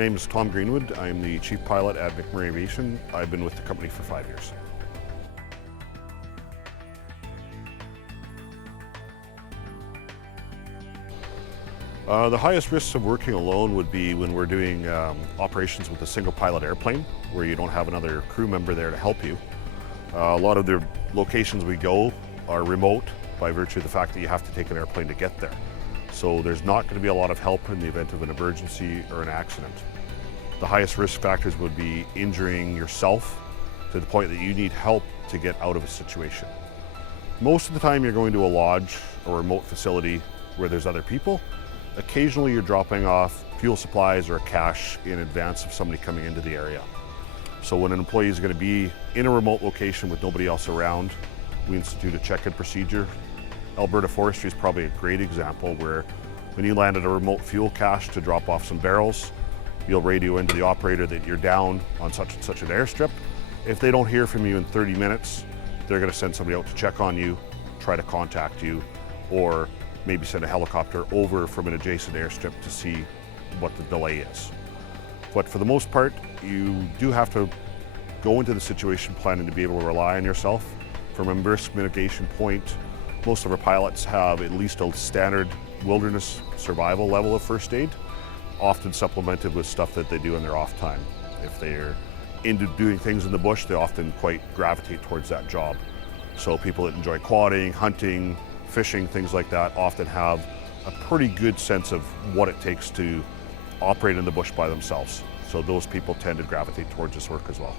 My name is Tom Greenwood. I'm the chief pilot at McMurray Aviation. I've been with the company for 5 years. The highest risks of working alone would be when we're doing operations with a single pilot airplane, where you don't have another crew member there to help you. A lot of the locations we go are remote by virtue of the fact that you have to take an airplane to get there. So there's not going to be a lot of help in the event of an emergency or an accident. The highest risk factors would be injuring yourself to the point that you need help to get out of a situation. Most of the time you're going to a lodge or a remote facility where there's other people. Occasionally you're dropping off fuel supplies or cash in advance of somebody coming into the area. So when an employee is going to be in a remote location with nobody else around, we institute a check-in procedure. Alberta Forestry is probably a great example where when you land at a remote fuel cache to drop off some barrels, you'll radio into the operator that you're down on such and such an airstrip. If they don't hear from you in 30 minutes, they're going to send somebody out to check on you, try to contact you, or maybe send a helicopter over from an adjacent airstrip to see what the delay is. But for the most part, you do have to go into the situation planning to be able to rely on yourself. From a risk mitigation point, most of our pilots have at least a standard wilderness survival level of first aid, often supplemented with stuff that they do in their off time. If they're into doing things in the bush, they often quite gravitate towards that job. So people that enjoy quadding, hunting, fishing, things like that often have a pretty good sense of what it takes to operate in the bush by themselves. So those people tend to gravitate towards this work as well.